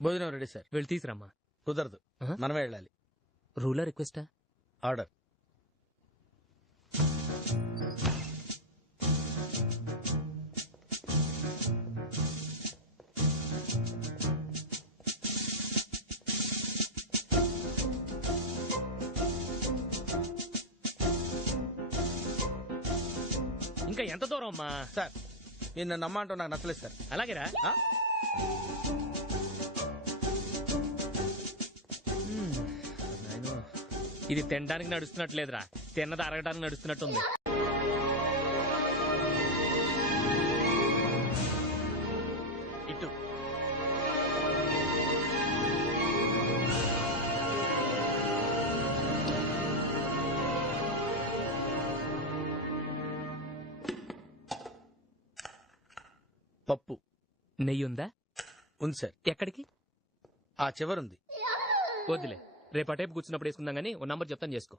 భోజనం ready sir. వెళ్ళి తీసురమ్మా. కుదరదు, ఆహా. మనమే వెళ్ళాలి. రూలా రిక్వెస్టా? ఆర్డర్. ఇంకా ఎంత దూరం అమ్మా? సార్ మీరు నన్ను నమ్మంటూ నాకు నచ్చలేదు సార్. అలాగేరా. ఆ? ఇది తినడానికి నడుస్తున్నట్లేదురా, తిన్నది అరగడానికి నడుస్తున్నట్టుంది. ఇటు పప్పు నెయ్యి ఉందా? ఉంది సార్. ఎక్కడికి? ఆ చివరుంది. వద్దులే, రేపు అటేపు కూర్చున్నప్పుడు వేసుకుందాం గానీ ఓ నంబర్ చెప్తాను, చేసుకో.